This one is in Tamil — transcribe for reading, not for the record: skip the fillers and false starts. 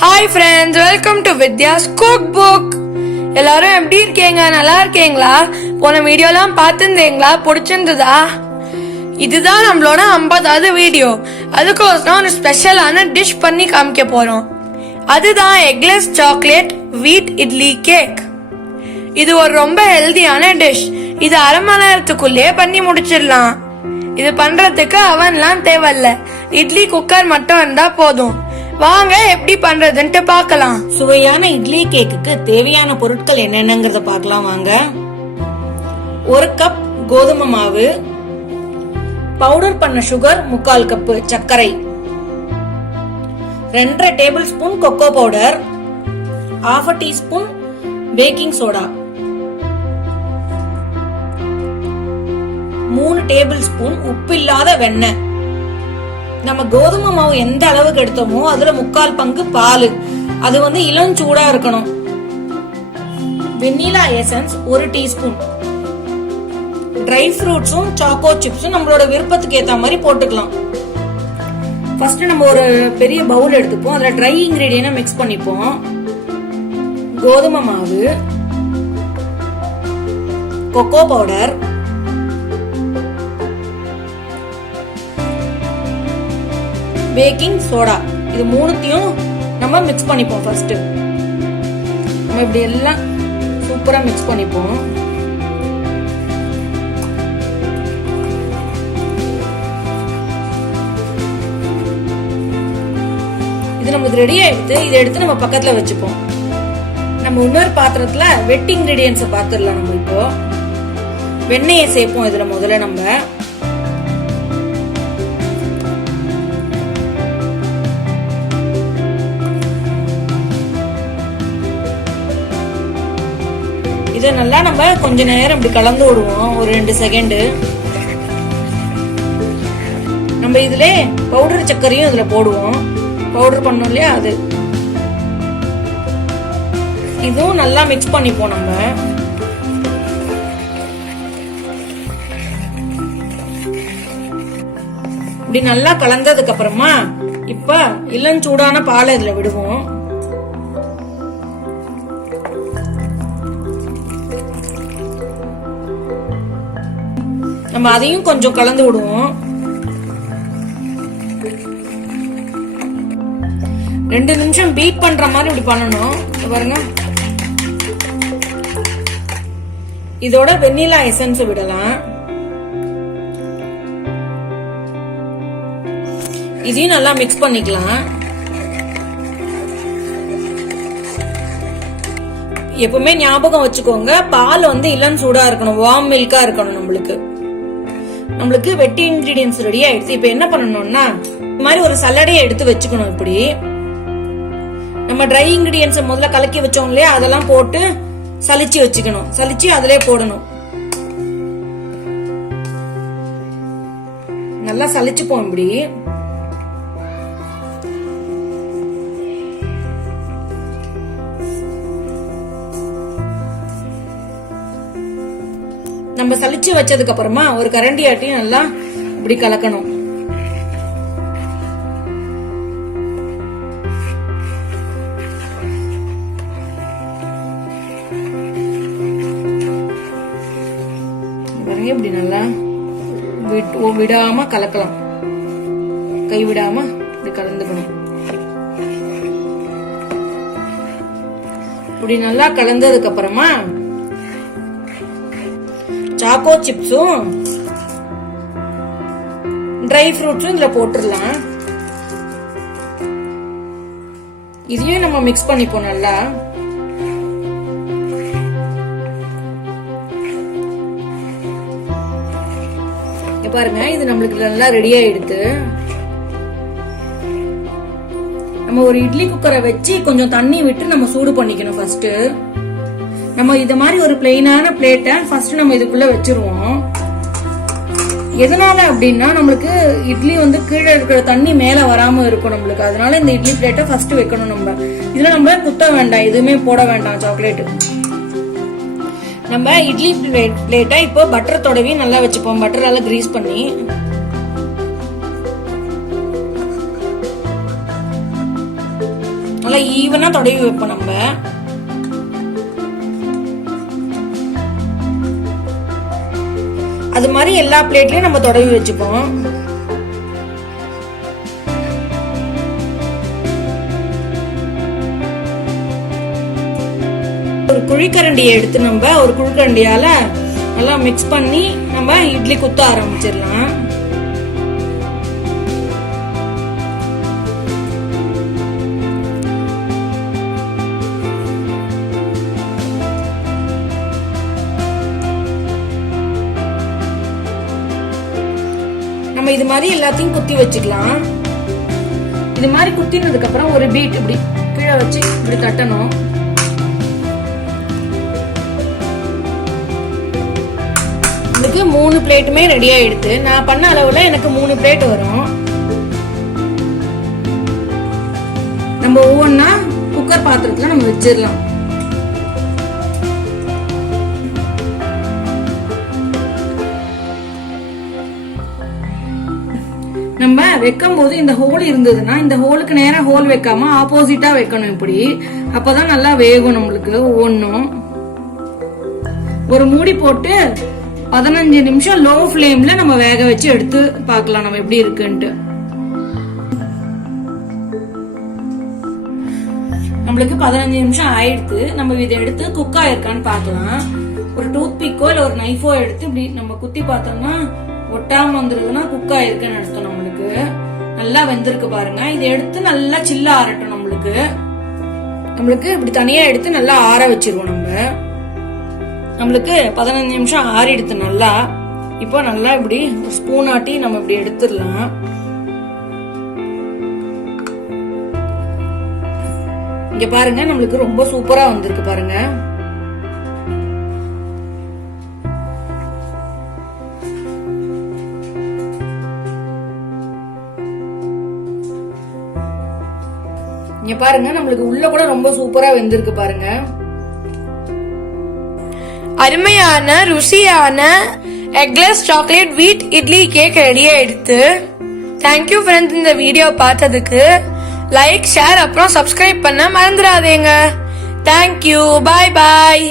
Hi friends, welcome to Vidya's Cookbook. எல்லாரும் எப்படி இருக்கீங்க? நல்லா இருக்கீங்களா? போன வீடியோலாம் பார்த்துருந்தீங்களா? பிடிச்சிருந்ததா? இதுதான் நம்மளோட 50வது வீடியோ. அதுக்கோசரம் ஒரு ஸ்பெஷலான டிஷ் பண்ணி காமிக்க போறோம். அதுதான் எக்லெஸ் சாக்லேட் வீட் இட்லி கேக். இது ஒரு ரொம்ப ஹெல்தியான டிஷ். இது அரை மணி நேரத்துக்குள்ளேயே பண்ணி முடிச்சிடலாம். இது பண்றதுக்கு அவன்லாம் தேவையில்ல. இட்லி குக்கர் மட்டும் இருந்தா போதும். வாங்க எப்படி பண்றதுன்னு பார்க்கலாம். சுவையான இட்லி கேக்குக்கு தேவையான பொருட்கள் என்னென்னங்கறத பார்க்கலாம் வாங்க. 1 கப் கோதுமை மாவு, பவுடர் பண்ண சுகர் 3/4 கப், சர்க்கரை 2.5 table spoon cocoa powder, 1/2 teaspoon baking soda, 3 table spoon உப்பு இல்லாத வெண்ணெய். நம்ம கோதுமை மாவு எந்த அளவுக்கு எடுத்தோமோ அதுல 3/4 பங்கு பால். அது இளஞ்சூடா இருக்கணும். Vanilla essence 1 teaspoon. ட்ரை ஃப்ரூட்ஸும் சாக்கோ சிப்ஸும் நம்மளோட விருப்பத்துக்கு ஏத்த மாதிரி போட்டுக்கலாம். ஃபர்ஸ்ட் நம்ம ஒரு பெரிய பவுல் எடுத்துப்போம். அதுல ட்ரை இன்கிரீடியன்ட் மிக்ஸ் பண்ணிப்போம். கோதுமை மாவு, கொக்கோ பவுடர், பேக்கிங் சோடா, இது மூணுத்தையும் நம்ம மிக்ஸ் பண்ணிப்போம். ஃபர்ஸ்ட் நம்ம இப்படி எல்லாம் சூப்பரா மிக்ஸ் பண்ணிப்போம். இது நமக்கு ரெடி ஆயிடுத்து. இதை எடுத்து நம்ம பக்கத்துல வச்சுப்போம். நம்ம இன்னொரு பாத்திரத்துல வெட் இன்கிரீடியன்ஸ் பாத்துடலாம். நம்ம இப்போ வெண்ணெயை சேர்ப்போம். இதுல முதல்ல நம்ம இதை நல்லா நம்ம கொஞ்ச நேரம் இப்படி கலந்து விடுவோம். ஒரு 2 செகண்ட். நம்ம இதுல பவுடர் சர்க்கரையும் இதுல போடுவோம். பவுடர் பண்ணோம் இல்லையா, அது இதுவும் நல்லா மிக்ஸ் பண்ணிப்போம். நம்ம இப்படி நல்லா கலந்ததுக்கு அப்புறமா இப்ப இளஞ்சூடான பாலை இதுல விடுவோம். நம்ம அதையும் கொஞ்சம் கலந்து விடுவோம். 2 நிமிஷம் பீட் பண்ற மாதிரி இப்படி பண்ணணும். பாருங்க. இதோட வெண்ணிலா எசன்ஸ் விடலாம். இதையும் நல்லா மிக்ஸ் பண்ணிக்கலாம். எப்பவுமே ஞாபகம் வச்சுக்கோங்க, பால் இளம் சூடா இருக்கணும், வார்ம் மில்கா இருக்கணும். நம்மளுக்கு வெட்டி இன்கிரீடியன்ஸ் ரெடி ஆயிடுச்சு. இப்ப என்ன பண்ணணும்னா, இந்த மாதிரி ஒரு சல்லடையை எடுத்து வச்சுக்கணும். இப்படி நம்ம ட்ரை இன்கிரீடியன்ஸ் முதல்ல கலக்கி வச்சோம் இல்லையா, அதெல்லாம் போட்டு சலிச்சு வச்சுக்கணும். சலிச்சு அதிலே போடணும். நல்லா சலிச்சுப்போம். இப்படி நம்ம சலிச்சு வச்சதுக்கு அப்புறமா ஒரு கரண்டி ஆட்டி நல்லா இப்படி கலக்கணும். இப்படி நல்லா விடாம கலக்கலாம். கை விடாம இப்படி கலந்துக்கணும். இப்படி நல்லா கலந்ததுக்கு அப்புறமா சாக்கோ சிப்ஸும் ட்ரை ஃப்ரூட்ஸும் இதுல போட்டுடலாம். இதையும் நம்ம மிக்ஸ் பண்ணிப்போம் நல்லா. பாருங்க, இது நம்மளுக்கு நல்லா ரெடி ஆயிடுது. நம்ம ஒரு இட்லி குக்கரை வச்சு கொஞ்சம் தண்ணி விட்டு நம்ம சூடு பண்ணிக்கணும். ஃபர்ஸ்ட் நம்ம இது மாதிரி ஒரு பிளெயினான பிளேட்டை ஃபர்ஸ்ட் நம்ம இதுக்குள்ள வச்சிருவோம். எதனால அப்படின்னா, நம்மளுக்கு இட்லி கீழே இருக்கிற தண்ணி மேல வராம இருக்கும் நம்மளுக்கு. அதனால இந்த இட்லி பிளேட்டை ஃபர்ஸ்ட் வைக்கணும். நம்ம இதுல நம்ம குத்த வேண்டாம், எதுவுமே போட வேண்டாம் சாக்லேட். நம்ம இட்லி பிளேட்டை இப்போ பட்டர் தடவி நல்லா வச்சுப்போம். பட்டரால கிரீஸ் பண்ணி நல்லா நல்லா ஈவனா தடவி வைப்போம் நம்ம. அது மாதிரி எல்லா பிளேட்லயும் நம்ம தடவி வச்சுப்போம். ஒரு குழிக்கரண்டியை எடுத்து நம்ம ஒரு குழிக்கரண்டியால நல்லா மிக்ஸ் பண்ணி நம்ம இட்லி குத்த ஆரம்பிச்சிடலாம். நம்ம இது மாதிரி எல்லாத்தையும் குத்தி வச்சுக்கலாம். இது மாதிரி குத்தினதுக்கு அப்புறம் ஒரு பீட் இப்படி கீழே வச்சு இப்படி தட்டணும். இதுக்கு 3 பிளேட்டுமே ரெடி ஆயிடுது. நான் பண்ண அளவுல எனக்கு 3 பிளேட் வரும். நம்ம ஒவ்வொன்னா குக்கர் பாத்திரத்துல நம்ம வச்சிடலாம். நம்ம வைக்கும் போது இந்த ஹோல் இருந்ததுன்னா இந்த ஹோலுக்கு நேரா ஹோல் வைக்காம ஆப்போசிட்டா வைக்கணும். இப்படி அப்பதான் நல்லா வேகும் நம்மளுக்கு. ஒவ்வொன்னும் ஒரு மூடி போட்டு 15 நிமிஷம் லோ ஃப்ளேம்ல நம்ம வேக வச்சு எடுத்து பார்க்கலாம் நம்ம எப்படி இருக்குன்ட்டு. நம்மளுக்கு 15 நிமிஷம் ஆயிடுத்து. நம்ம இதை எடுத்து குக் ஆயிருக்கான்னு பார்க்கலாம். ஒரு டூத் பிக்கோ இல்ல ஒரு நைஃபோ எடுத்து இப்படி நம்ம குத்தி பார்த்தோம்னா ஒட்டாம வந்துருதுன்னா குக் ஆயிருக்குன்னு அர்த்தம். நம்மளுக்கு நல்லா வெந்திருக்கு பாருங்க. இதை எடுத்து நல்லா சில்ல ஆறட்டும். நம்மளுக்கு இப்படி தனியா எடுத்து நல்லா ஆற வச்சிருவோம். நம்மளுக்கு 15 நிமிஷம் ஆறிடுத்து நல்லா. இப்போ நல்லா இப்படி ஸ்பூன் ஆட்டி நம்ம இப்படி எடுத்துடலாம். இங்க பாருங்க நம்மளுக்கு ரொம்ப சூப்பரா வந்திருக்கு பாருங்க. இங்க பாருங்க நம்மளுக்கு உள்ள கூட ரொம்ப சூப்பரா வெந்திருக்கு பாருங்க. அருமையான ருசியான எக்லெஸ் சாக்லேட் வீட் இட்லி கேக் ரெடி ஆயிடுத்து. தேங்க்யூ ஃப்ரெண்ட்ஸ், இந்த வீடியோ பார்த்ததுக்கு. லைக், ஷேர் அப்புறம் சப்ஸ்கிரைப் பண்ண மறந்துடாதீங்க. தேங்க்யூ, பாய் பாய்.